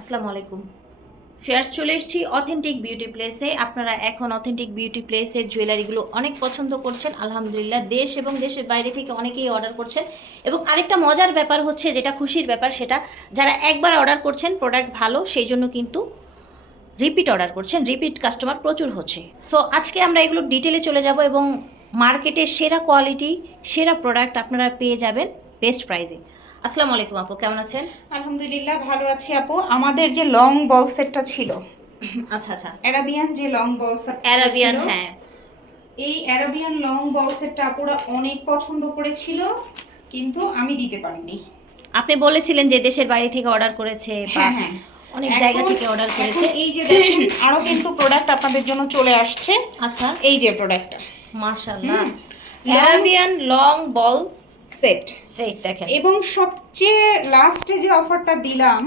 আসসালামু আলাইকুম। ফেয়ার্স চলে এসেছি অথেন্টিক বিউটি প্লেসে। আপনারা এখন অথেন্টিক বিউটি প্লেসের জুয়েলারিগুলো অনেক পছন্দ করছেন। আলহামদুলিল্লাহ, দেশ এবং দেশের বাইরে থেকে অনেকেই অর্ডার করছেন। এবং আরেকটা মজার ব্যাপার হচ্ছে, যেটা খুশির ব্যাপার, সেটা যারা একবার অর্ডার করছেন প্রোডাক্ট ভালো, সেই জন্য কিন্তু রিপিট অর্ডার করছেন। রিপিট কাস্টমার প্রচুর হচ্ছে। সো আজকে আমরা এগুলো ডিটেলে চলে যাব এবং মার্কেটে সেরা কোয়ালিটি সেরা প্রোডাক্ট আপনারা পেয়ে যাবেন বেস্ট প্রাইসে আসসালামু আলাইকুম আপু কেমন আছেন? আলহামদুলিল্লাহ ভালো আছি আপু। আমাদের যে লং বল সেটটা ছিল আচ্ছা আচ্ছা। অ্যারাবিয়ান যে লং বল সেট অ্যারাবিয়ান হ্যাঁ। এই অ্যারাবিয়ান লং বল সেটটা আপুরা অনেক পছন্দ করেছিল কিন্তু আমি দিতে পারিনি। আপনি বলেছিলেন যে দেশের বাইরে থেকে অর্ডার করেছে হ্যাঁ হ্যাঁ। অনেক জায়গা থেকে অর্ডার করেছে। এই যে দেখুন আরও কিন্তু প্রোডাক্ট আপনাদের জন্য চলে আসছে। আচ্ছা। এই যে প্রোডাক্টটা মাশাআল্লাহ। অ্যারাবিয়ান লং বল সেট এবং সবচেয়ে লাস্টে যে অফারটা দিলাম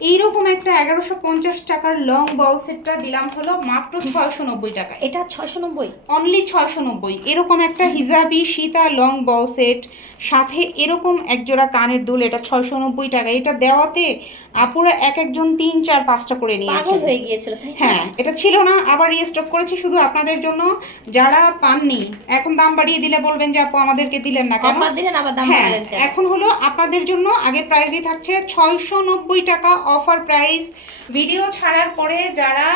এইরকম একটা এগারোশো পঞ্চাশ টাকার লং বল সেটটা দিলাম হলো মাত্র ছয়শো নব্বই টাকা এটা ছয়শো নব্বই? অনলি ছয়শো নব্বই। এরকম একটা হিজাবি সীতা লং বল সেট সাথে এরকম একজোড়া কানের দুল এটা ছয়শো নব্বই টাকা এটা দেওয়াতে আপুরা এক একজন তিন চার পাঁচটা করে নিয়েছে পাগল হয়ে গিয়েছিল হ্যাঁ এটা ছিল না আবার রিস্টক করেছি শুধু আপনাদের জন্য। যারা পাননি এখন দাম বাড়িয়ে দিলে বলবেন যে আপু আমাদেরকে দিলেন না কেন? দিলেন আবার দাম হ্যাঁ এখন হলো আপনাদের জন্য আগের প্রাইসই থাকছে ছয়শো নব্বই টাকা অফার প্রাইস ভিডিও ছাড়ার পরে যারা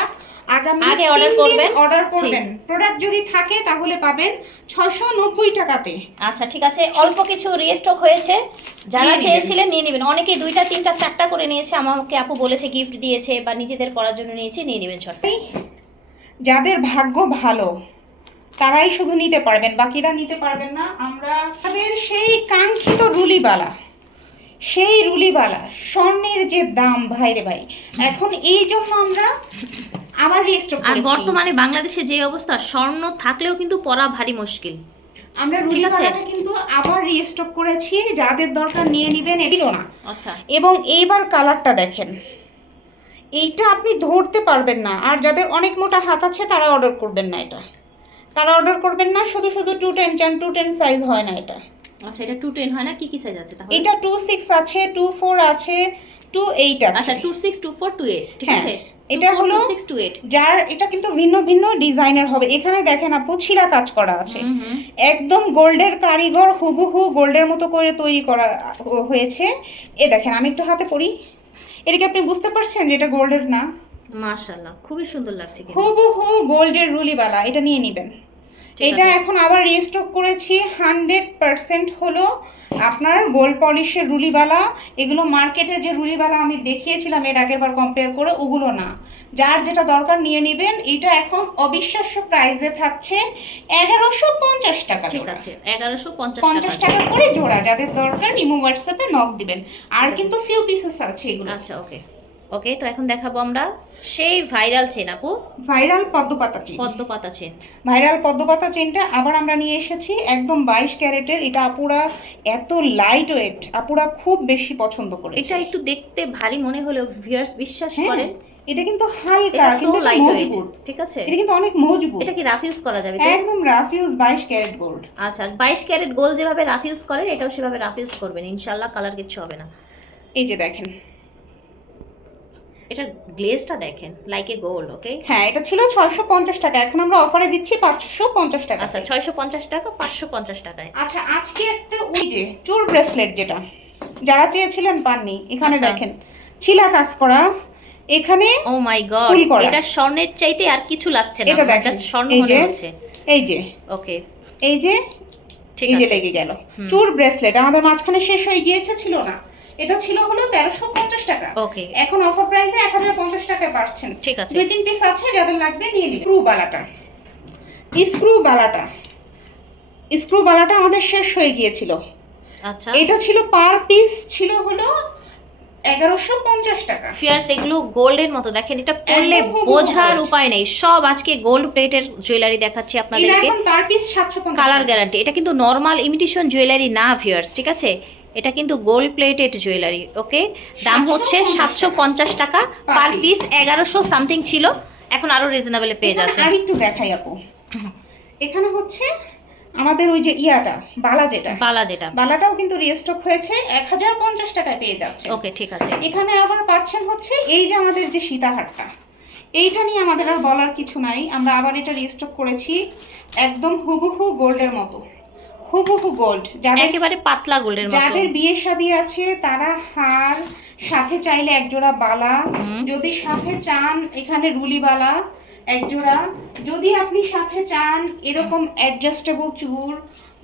আগামী আগে order করবেন। অর্ডার করবেন। প্রোডাক্ট যদি থাকে তাহলে পাবেন ছয়শো নব্বই টাকাতে। আচ্ছা ঠিক আছে। অল্প কিছু রিস্টক হয়েছে। যারা। চেয়েছিলেন নিয়ে নেবেন। অনেকেই দুইটা তিনটা চারটা করে নিয়েছে। আমাকে আপু বলেছে গিফট দিয়েছে বা নিজেদের পড়ার জন্য নিয়েছে নিয়ে নেবেন ছোট যাদের ভাগ্য ভালো তারাই শুধু নিতে পারবেন। বাকিরা নিতে পারবেন না। আমরা আমাদের সেই কাঙ্ক্ষিত রুলিবালা। সেই রুলিবালা স্বর্ণের যে দাম ভাইরে ভাই এখন এই জন্য আমরা আবার রেস্টক আর বর্তমানে বাংলাদেশে যে অবস্থা স্বর্ণ থাকলেও কিন্তু পড়া ভারী মুশকিল। আমরা রুলিবালাটা কিন্তু আবার রিস্টক করেছি যাদের দরকার নিয়ে নেবেন এটিও না। আচ্ছা। এবং এইবার কালারটা দেখেন। এইটা আপনি ধরতে পারবেন না আর যাদের অনেক মোটা হাত আছে তারা অর্ডার করবেন না এটা। তারা অর্ডার করবেন না শুধু শুধু টু টেন চান টু টেন সাইজ হয় না এটা। আচ্ছা এটা টু টেন হয় না? কি কি সাইজ আছে তাহলে? এটা টু সিক্স আছে টু ফোর আছে টু এইট আছে। আচ্ছা two six two four two eight ঠিক হ্যাঁ, আছে? এটা হলো যার এটা কিন্তু ভিন্ন ভিন্ন ডিজাইনের হবে। এখানে দেখেন আপু ছিলা কাজ করা আছে। একদম গোল্ডের কারিগর হুবহু গোল্ডের মতো করে তৈরি করা হয়েছে। এ দেখেন আমি একটু হাতে পড়ি। এটা কি আপনি বুঝতে পারছেন যে এটা গোল্ডের না? মাশাআল্লাহ খুবই সুন্দর লাগছে হুবহু গোল্ডের রুলিবালা এটা নিয়ে নেবেন। এটা এখন আবার রিস্টক করেছি হান্ড্রেড পার্সেন্ট হলো আপনার গোল্ড পলিশের রুলিবালা। এগুলো মার্কেটে যে রুলিবালা আমি দেখিয়েছিলাম এর আগের বার কম্পেয়ার করে ওগুলো না। যার যেটা দরকার নিয়ে নেবেন এটা এখন অবিশ্বাস্য প্রাইসে থাকছে এগারোশো পঞ্চাশ টাকা ঠিক আছে এগারোশো পঞ্চাশ টাকা করে জোড়া যাদের দরকার ইমো হোয়াটসঅ্যাপে নক দিবেন। আর কিন্তু ফিউ পিসেস আছে এগুলো আচ্ছা ওকে ওকে তো এখন দেখাবো আমরা সেই ভাইরাল চেন আপু। ভাইরাল পদ্মপাতা চেন পদ্ম পাতা চেন ভাইরাল পদ্মপাতা চেনটা আবার আমরা নিয়ে এসেছি একদম বাইশ ক্যারেটের। এটা আপুরা এত লাইট ওয়েট আপুরা খুব বেশি পছন্দ করে এটা একটু দেখতে ভারী মনে হলেও ভিউয়ার্স বিশ্বাস হ্যাঁ, করেন। এটা কিন্তু হালকা কিন্তু মজবুত। ঠিক আছে? এটা কিন্তু অনেক মজবুত। এটা কি রাফ ইউজ করা যাবে একদম রাফ ইউজ বাইশ ক্যারেট গোল্ড আচ্ছা বাইশ ক্যারেট গোল্ড যেভাবে রাফ ইউজ করেন এটাও সেভাবে রাফ ইউজ করবেন। ইনশাল্লাহ কালার কিছু হবে না। এই যে দেখেন। এটার গ্লেজটা দেখেন লাইক এ গোল্ড ওকে হ্যাঁ এটা ছিল ছয়শো পঞ্চাশ টাকা এখন আমরা অফারে দিচ্ছি পাঁচশো পঞ্চাশ টাকা আচ্ছা ছয়শো পঞ্চাশ টাকা পাঁচশো পঞ্চাশ টাকায়। আচ্ছা আজকে একটা ওই যে চুল ব্রেসলেট যেটা যারা চেয়েছিলেন পাননি এখানে আচ্ছা। দেখেন ছিলা কাজ করা এখানে ও মাই গড এটা স্বর্ণের চাইতে আর কিছু লাগছে না এটা জাস্ট স্বর্ণ এই মনে যে, হচ্ছে। এই যে ওকে এই যে ঠিক এই যে আছে। লেগে গেল। চুর ব্রেসলেট আমাদের মাঝখানে শেষ হয়ে গিয়েছে ছিল না। এটা ছিল হলো তেরোশো পঞ্চাশ টাকা। ওকে। এখন অফার প্রাইসে এক হাজার পঞ্চাশ টাকায় পাচ্ছেন ঠিক আছে। দুই তিন পিস আছে যাদের লাগবে নিয়ে নিবে। স্ক্রু বালাটা। স্ক্রু বালাটা। স্ক্রু বালাটা আমাদের শেষ হয়ে গিয়েছিল। আচ্ছা। এটা ছিল পার পিস ছিল হলো এগারোশো পঞ্চাশ টাকা। ফিয়ার্স এগুলো গোল্ডের মতো। দেখেন এটা হুবহু বোঝার উপায় নেই। সব আজকে গোল্ড প্লেটের জুয়েলারি দেখাচ্ছি আপনাদেরকে। কালার গ্যারান্টি এটা কিন্তু নর্মাল ইমিটেশন জুয়েলারি না ভিউয়ার্স ঠিক আছে? এটা কিন্তু গোল্ড প্লেটেড জুয়েলারি ওকে দাম হচ্ছে সাতশো পঞ্চাশ টাকা পার পিস এগারোশো সামথিং ছিল এখন আরও রিজনেবলে পেয়ে যাচ্ছে। আর একটু দেখাই আপু। এখানে হচ্ছে আমাদের ওই যে ইয়াটা বালা যেটা। বালা যেটা। বালাটাও কিন্তু রিস্টক হয়েছে এক হাজার পঞ্চাশ টাকায় পেয়ে যাচ্ছে। ওকে ঠিক আছে। এখানে আবার পাচ্ছেন হচ্ছে এই যে আমাদের যে সীতাহারটা। এইটা নিয়ে আমাদের আর বলার কিছু নাই আমরা আবার এটা রিস্টক করেছি একদম হুবহু গোল্ডের মতো। হুবহু গোল্ড যাদের একেবারে পাতলা গোল্ডের মতো। যাদের বিয়ে শাদী আছে তারা হার সাথে চাইলে একজোড়া বালা। যদি সাথে চান এখানে রুলি বালা একজোড়া। যদি আপনি সাথে চান এরকম অ্যাডজাস্টেবল চুর।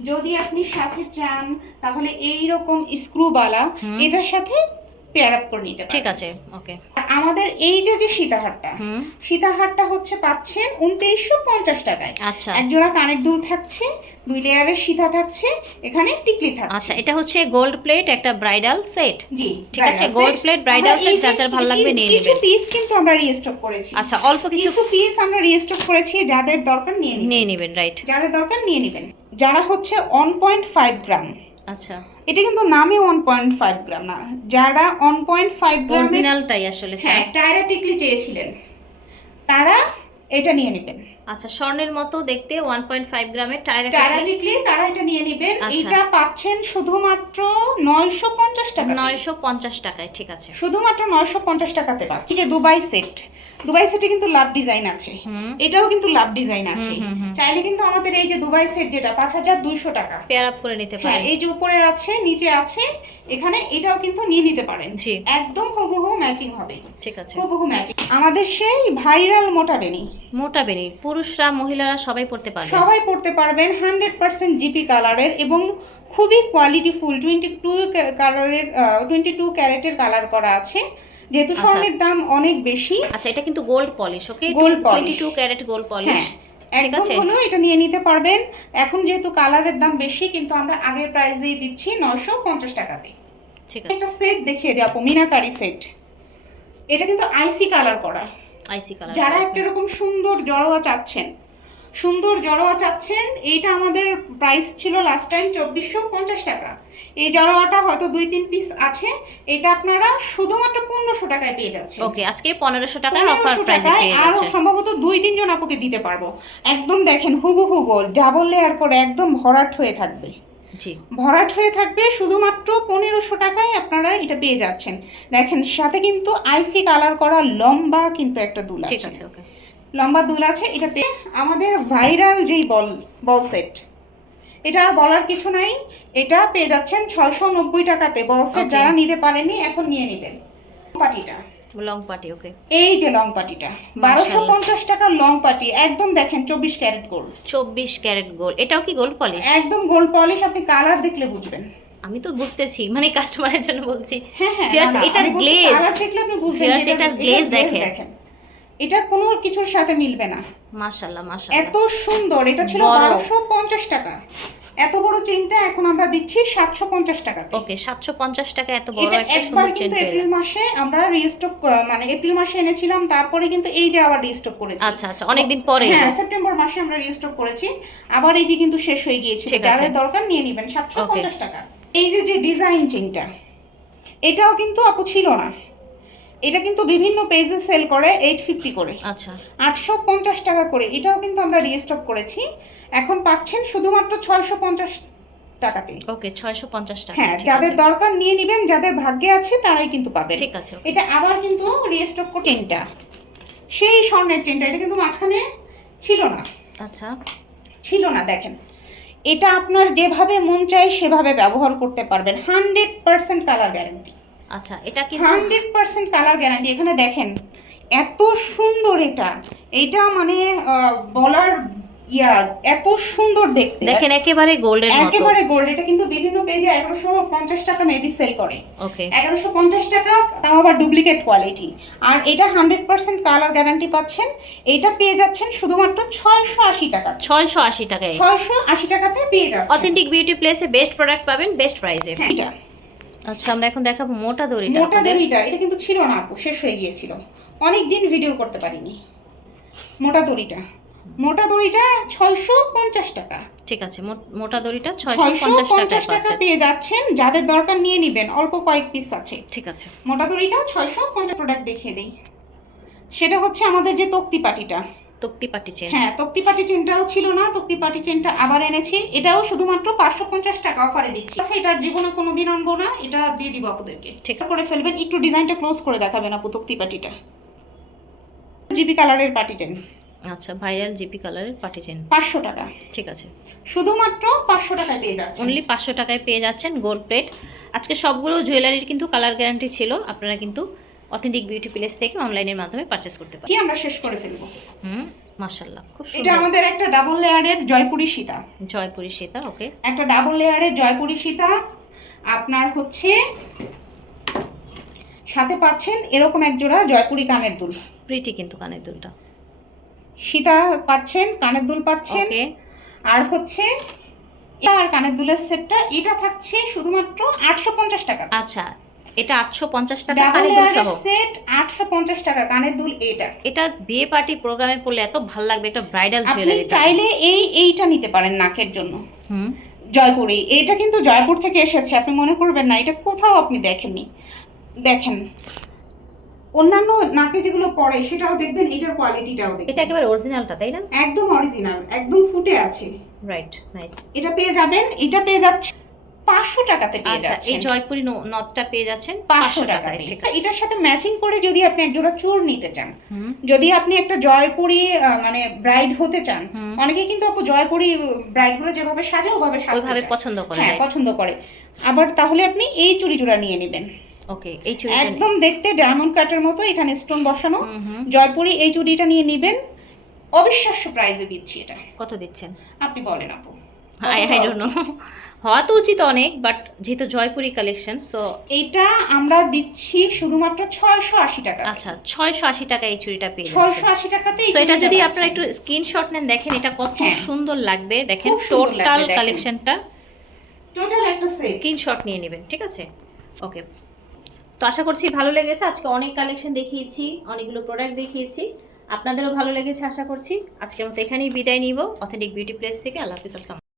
যদি আপনি সাথে চান তাহলে এই রকম স্ক্রু বালা এটার সাথে পেয়ার আপ করে নিতে ঠিক আছে ওকে আমাদের এই যে যে সীতাহারটা সীতাহারটা হচ্ছে পাচ্ছেন উনত্রিশশো পঞ্চাশ টাকায়। আচ্ছা। এক জোড়া কানের দুল থাকছে দুই লেয়ারের সীতা থাকছে এখানে টিকলি থাকছে। আচ্ছা এটা হচ্ছে গোল্ড প্লেট একটা ব্রাইডাল সেট জি ঠিক আছে, gold plate, bridal set, যার যার ভালো লাগবে নিয়ে কিছু পিস কিন্তু আমরা রিস্টক করেছি। আচ্ছা অল্প কিছু পিস আমরা রিস্টক করেছি যাদের দরকার নিয়ে নিয়ে নেবেন। রাইট যাদের দরকার নিয়ে নেবেন। যারা হচ্ছে ওয়ান পয়েন্ট ফাইভ গ্রাম আচ্ছা। এটা কিন্তু নামে ওয়ান পয়েন্ট ফাইভ গ্রাম না। যারা ওয়ান পয়েন্ট ফাইভ গ্রাম অরিজিনালটাই আসলে চাই হ্যাঁ টায়রা টিকলি চেয়েছিলেন। তারা এটা নিয়ে নেবেন। আচ্ছা স্বর্ণের মতো দেখতে 1.5 গ্রামের টায়ার টায়রা টিকলি তারা এটা নিয়ে নেবেন। আচ্ছা। এটা পাচ্ছেন শুধুমাত্র নয়শো পঞ্চাশ টাকা 950 টাকায় ঠিক আছে। শুধুমাত্র নয়শো পঞ্চাশ টাকাতে পাচ্ছি। যে দুবাই সেট। দুবাই সেটে কিন্তু লাভ ডিজাইন আছে। এটাও কিন্তু লাভ ডিজাইন আছে। চাইলে কিন্তু আমাদের এই যে দুবাই সেট যেটা পাঁচ হাজার দুইশো টাকা। পেয়ার আপ করে নিতে হ্যাঁ পারেন। এই যে উপরে আছে নিচে আছে এখানে এটাও কিন্তু নিয়ে নিতে পারেন। একদম হুবহু ম্যাচিং হবে। ঠিক আছে। হুবহু ম্যাচিং। আমাদের সেই ভাইরাল মোটা বেনি মোটা বেনি পুরুষরা মহিলারা সবাই পড়তে পারবে। সবাই পড়তে পারবেন হান্ড্রেড পার্সেন্ট জিপি কালারের এবং খুবই কোয়ালিটি ফুল টোয়েন্টি টু কালারের টোয়েন্টি টু ক্যারেটের কালার করা আছে। যেহেতু আচ্ছা। স্বর্ণের দাম অনেক বেশি। আচ্ছা এটা কিন্তু gold polish okay Gold polish। 22 carat gold polish একদম হলেও এটা নিয়ে নিতে পারবেন। এখন যেহেতু কালারের দাম বেশি কিন্তু আমরা আগের প্রাইসেই দিচ্ছি নশো পঞ্চাশ টাকাতে। ঠিক আছে। একটা সেট দেখিয়ে দিই আপু মিনাকারি সেট এটা কিন্তু আইসি কালার করা। আইসি কালার যারা একটা এরকম সুন্দর জড়োয়া চাচ্ছেন। সুন্দর জড়োয়া চাচ্ছেন এইটা আমাদের প্রাইস ছিল লাস্ট টাইম চব্বিশশো পঞ্চাশ টাকা। এই জড়োয়াটা হয়তো দুই তিন পিস আছে এটা আপনারা শুধুমাত্র পনেরোশো টাকায় পেয়ে যাচ্ছেন। ওকে আজকে পনেরোশো টাকার অফার প্রাইসে পেয়ে আরও সম্ভবত দুই তিনজন আপুকে দিতে পারব। একদম দেখেন হুবহু গোল ডাবল লেয়ার করে একদম ভরাট হয়ে থাকবে। ভরাট হয়ে থাকবে শুধুমাত্র পনেরোশো টাকায় আপনারা এটা পেয়ে যাচ্ছেন। দেখেন সাথে কিন্তু আইসি কালার করা লম্বা কিন্তু একটা দুল ঠিক আছে। আছে লম্বা দুল আছে এটা পেয়ে আমাদের ভাইরাল যেই বল বল সেট এটা আর বলার কিছু নাই। এটা পেয়ে যাচ্ছেন ছয়শো নব্বই টাকাতে বল সেট যারা নিতে পারেনি এখন নিয়ে নেবেন। পাটিটা। লং পার্টি ওকে এই যে লং পাটিটা বারোশো পঞ্চাশ টাকা লং পাটি একদম দেখেন চব্বিশ ক্যারেট গোল্ড 24 ক্যারেট গোল্ড এটাও কি গোল্ড পলিশ একদম গোল্ড পলিশ আপনি কালার দেখলে বুঝবেন। আমি তো বুঝতেছি মানে কাস্টমারের জন্য বলছি। হ্যাঁ হ্যাঁ না, এটার কালার দেখলে আপনি বুঝবেন এটার glaze দেখেন। এটা কোনো কিছুর সাথে মিলবে না। মাশাআল্লাহ মাশাআল্লাহ। এত সুন্দর এটা ছিল। বারোশো পঞ্চাশ টাকা। এত বড় চেনটা এখন আমরা দিচ্ছি সাতশো পঞ্চাশ টাকা ওকে 750 টাকা এত বড় একটা একবার কিন্তু এপ্রিল মাসে আমরা রিস্টক মানে এপ্রিল মাসে এনেছিলাম তারপরে কিন্তু এই যে আবার রিস্টক করেছি। আচ্ছা আচ্ছা অনেকদিন পরে। হ্যাঁ সেপ্টেম্বর মাসে আমরা রিস্টক করেছি। আবার এই যে কিন্তু শেষ হয়ে গিয়েছিল ঠিক যাদের দরকার নিয়ে নেবেন সাতশো পঞ্চাশ টাকা। এই যে যে ডিজাইন চেনটা এটাও কিন্তু আপু ছিল না। এটা কিন্তু বিভিন্ন পেজে সেল করে এইট ফিফটি করে। আচ্ছা। আটশো পঞ্চাশ টাকা করে এটাও কিন্তু আমরা রিস্টক করেছি। এখন পাচ্ছেন শুধুমাত্র ছয়শো পঞ্চাশ টাকাতে। ওকে 650 টাকা। হ্যাঁ যাদের দরকার নিয়ে নেবেন যাদের ভাগ্যে আছে তারাই কিন্তু পাবেন। ঠিক আছে এটা আবার কিন্তু রিস্টক করে চেনটা সেই স্বর্ণের চেনটা এটা কিন্তু মাঝখানে ছিল না। আচ্ছা। ছিল না দেখেন। এটা আপনার যেভাবে মন চায় সেভাবে ব্যবহার করতে পারবেন। Hundred percent colour guarantee. আচ্ছা এটা কি হান্ড্রেড পার্সেন্ট কালার গ্যারান্টি। এখানে দেখেন এত সুন্দর এটা। এইটা মানে বলার ইয়া এত সুন্দর দেখতে। দেখেন একেবারে গোল্ডের মতো। একেবারে গোল্ড। এটা কিন্তু বিভিন্ন পেজে এগারোশো পঞ্চাশ টাকা মেবি সেল করে। ওকে এগারোশো পঞ্চাশ টাকা তাও আবার ডুপ্লিকেট কোয়ালিটি আর এটা হান্ড্রেড পার্সেন্ট কালার গ্যারান্টি পাচ্ছেন। এটা পেয়ে যাচ্ছেন শুধুমাত্র ছয়শো আশি টাকা। 680 টাকায়। ছয়শো আশি টাকাতে পেয়ে যাচ্ছেন। অথেন্টিক বিউটি প্লেসে বেস্ট প্রোডাক্ট পাবেন বেস্ট প্রাইসে হ্যাঁ, এটা। আচ্ছা আমরা এখন দেখাবো মোটা দড়িটা মোটা দড়িটা এটা কিন্তু ছিল না আপু শেষ হয়ে গিয়েছিল। অনেক দিন ভিডিও করতে পারিনি। মোটা দড়িটা। মোটা দড়িটা ছয়শো পঞ্চাশ টাকা। ঠিক আছে মোটা দড়িটা ছয়শো পঞ্চাশ টাকা পেয়ে যাচ্ছেন যাদের দরকার নিয়ে নেবেন অল্প কয়েক পিস আছে। ঠিক আছে। মোটা দড়িটা ছয়শো পঞ্চাশ প্রোডাক্ট দেখিয়ে দিই। সেটা হচ্ছে আমাদের যে তক্তি পাটিটা। তক্তি পাটি চেন হ্যাঁ তক্তি পাটি চেনটাও ছিল না তক্তি পাটি চেনটা আবার এনেছি। এটাও শুধুমাত্র পাঁচশো পঞ্চাশ টাকা অফারে দিচ্ছি। আচ্ছা এটার জীবনে কোনো দিন আনব না এটা দিয়ে দিব আপনাদেরকে ঠিক। করে ফেলবেন একটু ডিজাইনটা ক্লোজ করে দেখাবেন আপু তক্তি পাটিটা। জিবি কালারের পাটি চেন আচ্ছা ভাইরাল জিপি কালারের পাটি চেন পাঁচশো টাকা। ঠিক আছে। শুধুমাত্র পাঁচশো টাকায় পেয়ে যাচ্ছে অনলি পাঁচশো টাকায় পেয়ে যাচ্ছেন গোল্ড প্লেট আজকে সবগুলো জুয়েলারির কিন্তু কালার গ্যারান্টি ছিল। আপনারা কিন্তু অথেন্টিক বিউটি প্লেস থেকে অনলাইনের মাধ্যমে পারচেস করতে পারেন কি আমরা শেষ করে ফেলব? হুম মাশাল্লাহ খুব সুন্দর। এটা আমাদের একটা ডাবল লেয়ারের জয়পুরি সীতা। জয়পুরি সীতা ওকে। একটা ডাবল লেয়ারের জয়পুরি সীতা। আপনার হচ্ছে সাথে পাচ্ছেন এরকম এক জোড়া জয়পুরি কানের দুল। প্রিটি কিন্তু কানের দুলটা। সীতা পাচ্ছেন কানের দুল পাচ্ছেন। আর হচ্ছে আর কানের দুলের সেটটা এটা থাকছে শুধুমাত্র আটশো পঞ্চাশ টাকা। আচ্ছা এটা আটশো পঞ্চাশ টাকা সেট আটশো পঞ্চাশ টাকা কানের দুল এটা। এটা বিয়ে পার্টি প্রোগ্রামে পড়লে এত ভালো লাগবে একটা ব্রাইডাল জুয়েলারি চাইলে এই এইটা নিতে পারেন নাকের জন্য। জয়পুরি এটা কিন্তু জয়পুর থেকে এসেছে আপনি মনে করবেন না এটা কোথাও আপনি দেখেননি। দেখেন। অন্যান্য নাকে যেগুলো পড়ে সেটাও দেখবেন এটার কোয়ালিটিটাও দেখবেন। এটা একেবারে অরিজিনালটা তাই না? একদম অরিজিনাল একদম ফুটে আছে। রাইট নাইস এটা পেয়ে যাবেন এটা পেয়ে যাচ্ছে পাঁচশো টাকাতে পেয়ে আচ্ছা এই জয়পুরি নথটা পেয়ে যাচ্ছেন পাঁচশো টাকায় ঠিক এটার সাথে ম্যাচিং করে যদি আপনি এক জোড়া চুর নিতে চান যদি আপনি একটা জয়পুরি মানে ব্রাইড হতে চান। অনেকে কিন্তু আপু জয়পুরি ব্রাইডগুলো যেভাবে সাজে ওভাবে ওইভাবে পছন্দ করে হ্যাঁ পছন্দ করে। আবার তাহলে আপনি এই চুড়ি জোড়া নিয়ে নেবেন। ওকে এই চুড়িটা একদম দেখতে ডায়মন্ড কাটের মতো এখানে স্টোন বসানো। জয়পুরি এই চুড়িটা নিয়ে নেবেন। অবিশ্বাস্য প্রাইজে দিচ্ছি এটা। কত দিচ্ছেন? আপনি বলেন আপু। আই আই ডোন্ট নো হওয়া তো উচিত অনেক বাট যেহেতু জয়পুরি কালেকশন সো এইটা আমরা দিচ্ছি শুধুমাত্র ছয়শো আশি টাকা। আচ্ছা ছয়শো আশি টাকা এই চুড়িটা পেয়ে ছয়শো আশি টাকাতে সো এটা যদি আপনারা একটু স্ক্রিনশট নেন দেখেন এটা কত হ্যাঁ। সুন্দর লাগবে। দেখেন টোটাল কালেকশনটা টোটাল একটা স্ক্রিনশট নিয়ে নেবেন ঠিক আছে? ওকে তো আশা করছি ভালো লেগেছে। আজকে অনেক কালেকশন দেখিয়েছি, অনেকগুলো প্রোডাক্ট দেখিয়েছি। আপনাদেরও ভালো লেগেছে আশা করছি। আজকের মতো এখানেই বিদায় নিব। অথেন্টিক বিউটি প্লেস থেকে আল্লাহ হাফিজ, আসসালাম